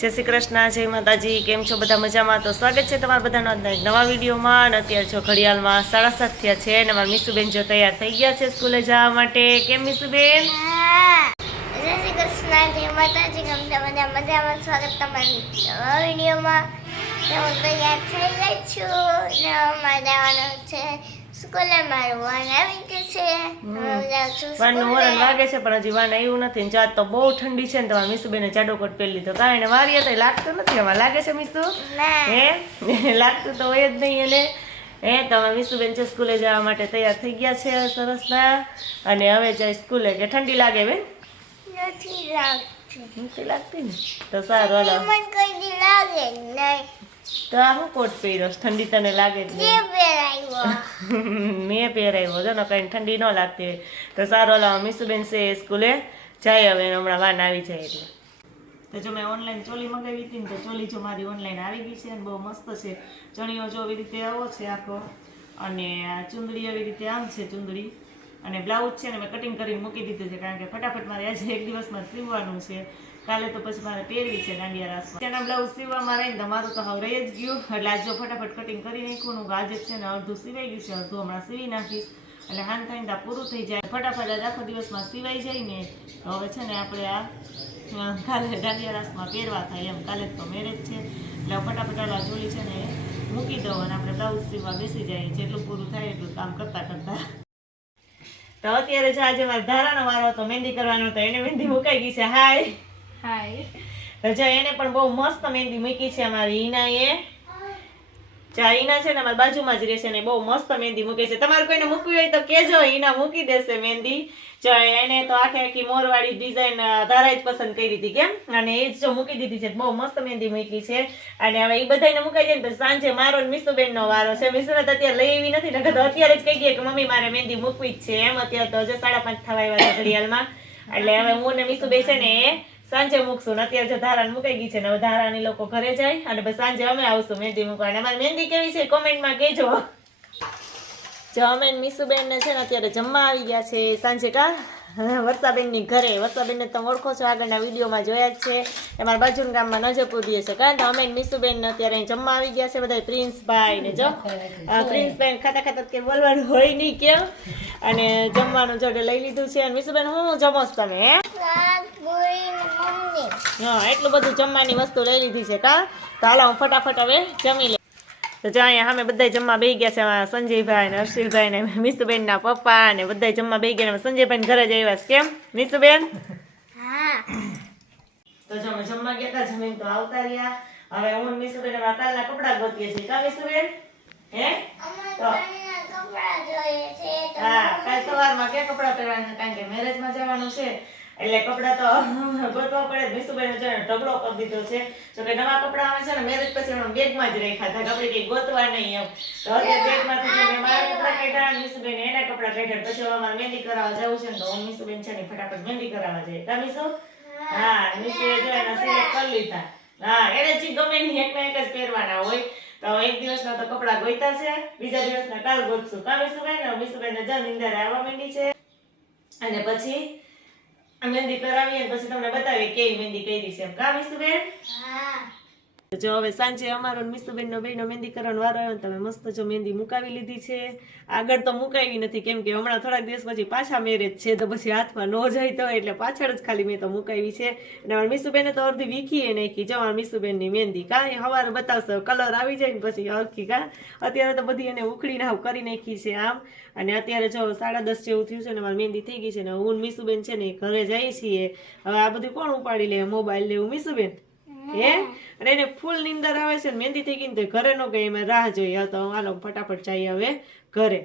જય શ્રી કૃષ્ણ, જય માતાજી. કેમ છો બધા? મજામાં? તો સ્વાગત છે તમારા બધાનો એક નવા વિડીયોમાં. અને અત્યારે જો ઘડિયાળમાં 7:30 થયા છે અને મારા મીસુબેન જો તૈયાર થઈ ગયા છે સ્કૂલે જવા માટે. કેમ મીસુબેન? જય શ્રી કૃષ્ણ, જય માતાજી. કેમ છો બધા? મજામાં? સ્વાગત તમારી નવા વિડીયોમાં. હું તૈયાર થઈ ગઈ છું ને અમારે જવાનું છે સ્કૂલે. મારું વાન આવી ગયું છે. વાનનું વરણ લાગે છે પણ હજી વાન આવ્યું નથી. ને આજ તો બહુ ઠંડી છે ને તમારા મીસુબેને જાડો કોટ પહેરી લીધો. કાંઈ ને વારીએ તો લાગતું નથી. એમાં લાગે છે મીસુ? હે લાગતું તો હોય જ નહીં એને. તમારા મીસુબેન છે સ્કૂલે જવા માટે તૈયાર થઈ ગયા છે સરસના. અને હવે જાય સ્કૂલે. કે ઠંડી લાગે બેન? નથી લાગતી ને તો સારું. હાલો મને કઈ દી લાગે નહીં. તો આ હું કોટ પહેર્યો? ઠંડી તને લાગે જ નહીં. મેં પહેરાવ્યો જો ને કઈ ઠંડી ન લાગતી હોય તો સારું. હાલો મીસુબેન છે સ્કૂલે જાય હવે. હમણાં વાન આવી જાય એટલે. તો જો મેં ઓનલાઈન ચોલી મંગાવી હતી ને તો ચોલી જો મારી ઓનલાઈન આવી ગઈ છે અને બહુ મસ્ત છે. ચણિયો જો આવી રીતે આવો છે આખો, અને આ ચુંદડી આવી રીતે આમ છે ચુંદડી. અને બ્લાઉઝ છે ને મેં કટિંગ કરીને મૂકી દીધું છે કારણ કે ફટાફટ મારે આજે એક દિવસમાં સીવવાનું છે. કાલે તો પછી મારે પહેરવી છે દાંડિયા રાસમાં. તેના બ્લાઉઝ સીવવામાં રહીને તો મારું તો હવે રહી જ ગયું. એટલે આજે જો ફટાફટ કટિંગ કરી નાખ્યું. આજે છે ને અડધું સીવાઈ ગયું છે, અડધું હમણાં સીવી નાખીશ. એટલે હાન થઈને ત્યાં પૂરું થઈ જાય. ફટાફટ આજે આખો દિવસમાં સીવાઈ જાય ને તો હવે છે ને આપણે આ કાલે દાંડિયા રાસમાં પહેરવા થાય એમ. કાલે તો મેરેજ છે એટલે ફટાફટ આ ચોલી છે ને મૂકી દઉં અને આપણે બ્લાઉઝ સીવવા બેસી જાય. જેટલું પૂરું થાય એટલું કામ કરતા કરતા. તો અત્યારે જો આજે મારા ધારાનો વારો હતો મહેંદી કરવાનો, તો એને મહેંદી મુકાઈ ગઈ છે. હાય હાય. તો જો એને પણ બહુ મસ્ત મહેંદી મૂકી છે અમારી ઈનાએ. ઈના છે ને અમારી બાજુમાં જ રહેશે ને બહુ મસ્ત મહેંદી મૂકે છે. તમારે કોઈને મૂકવી હોય તો કેજો, ઈના મૂકી દેશે મહેંદી. જો એને તો આખી મોરવાળી ડિઝાઇન ધારાએ જ પસંદ કરી હતી કેમ, અને એ જ જો મૂકી દીધી છે. બહુ મસ્ત મહેંદી મૂકી છે. અને હવે એ બધાને મુકાઈ જાય ને તો સાંજે મારો મીસુબેન નો વારો છે. મીસુને તો અત્યારે લઈ એવી નથી ને, તો અત્યારે જ કહી દઈએ કે મમ્મી મારે મહેંદી મૂકવી જ છે એમ. અત્યારે તો હજુ 5:30 થવા આવ્યા છે ઘડિયાળમાં. એટલે હવે હું ને મીસુબેન છે ને એ સાંજે મૂકશું ને. અત્યારે જો ધારાને મુકાઈ ગઈ છે ને હવે ધારાની લોકો ઘરે જાય અને બસ સાંજે અમે આવશું મહેંદી મૂકવા. અને અમારી મહેંદી કેવી છે કોમેન્ટમાં કહેજો. જો અમે મીસુબેન ને છે ને અત્યારે જમવા આવી ગયા છે સાંજે. કા વર્ષાબેનની ઘરે. વર્ષાબેનને તમે ઓળખો છો, આગળના વિડીયોમાં જોયા જ છે. અમારા બાજુના ગામમાં નજરપુર દે છે. કારણ કે અમે મીસુબેન અત્યારે જમવા આવી ગયા છે બધા. પ્રિન્સભાઈ ને જો પ્રિન્સભાઈ ખાતા ખાતા કે બોલવાનું હોય નહીં કેમ. અને જમવાનું જોડે લઈ લીધું છે. અને મીસુબેન હું જમોસ તમે? હે હા, એટલું બધું જમવાની વસ્તુ લઈ લીધી છે. કા તો હાલો હું ફટાફટ હવે જમી લે. તો જો અહીંયા અમે બધા જમવા બેસી ગયા છે. સંજયભાઈ ને હર્ષિલભાઈ ને મીસુબેન ના પપ્પા ને બધા જમવા બેસી ગયા. સંજયભાઈ ઘરે જ આવ્યા છે કેમ મીસુબેન? તો જો અમે જમવા ગયા હતા, જમીન તો આવતા રહ્યા. હવે હું મીસુબેન કાલના કપડા ગોતીએ છીએ. કા મીસુબેન? હે તો હા, કાલ સવારમાં કે કપડા પહેરવાના કારણ કે મેરેજમાં જવાનું છે એટલે કપડા તો ગોતવા પડે. મીસુબેન ઢગલો કરી દીધો છે. જો કે નવા કપડા આવે છે ને મેરેજ પછી એમાં બેગમાં જ રાખ્યા હતા. આપણે કઈ ગોતવા નહીં એમ. તો અત્યારે બેગમાંથી જો મેં મારા કપડા કાઢ્યા, મીસુબેન એના કપડા કાઢ્યા. પછી અમારે મહેંદી કરાવવા જવું છે ને તો હું મીસુબેન છે ને ફટાફટ મહેંદી કરાવવા જઈએ. કા મીસુ? હા, મીસુએ જો એના સિલેક્ટ કરી લીધા. હા, એને જે ગમે નહીં એકના એક જ પહેરવાના હોય. તો એક દિવસના તો કપડા ગોઈતા છે, બીજા દિવસના કાલ ગોતશું. કા મીસુબેન? મીસુબેનને જો નિંદર આવવા માંડી છે. અને પછી મહેંદી કરાવીએ પછી તમને બતાવીએ કેવી મહેંદી કરી છે. કા મીસુબેન? જો હવે સાંજે અમારો મીસુબેન નો બેનો મહેંદી કરવાનો વારો આવ્યો. તમે મસ્ત જો મહેંદી મુકાવી લીધી છે. આગળ તો મુકાવી નથી કેમ કે હમણાં થોડાક દિવસ પછી પાછા મેરેજ છે તો પછી હાથમાં ન જાય તો એટલે પાછળ જ ખાલી મેં તો મુકાવી છે. અને અમારા મીસુબેને તો અડધી વીખી નાખી. જો અમારા મીસુબેનની મહેંદી કાંઈ સવારે બતાવશો કલર આવી જાય ને પછી હરખી. કા અત્યારે તો બધી એને ઉખડીને કરી નાખી છે આમ. અને અત્યારે જો 10:30 જેવું થયું છે ને મારી મહેંદી થઈ ગઈ છે ને હું મીસુબેન છે ને ઘરે જઈએ છીએ. હવે આ બધું કોણ ઉપાડી લે મોબાઈલ લેવું? મીસુબેન હે? અને એને ફૂલ નીંદર આવે છે ને મહેંદી થઈ ગઈ ને તો ઘરે નો ગઈ. એમાં રાહ જોઈએ. તો હાલો ફટાફટ જઈએ હવે ઘરે.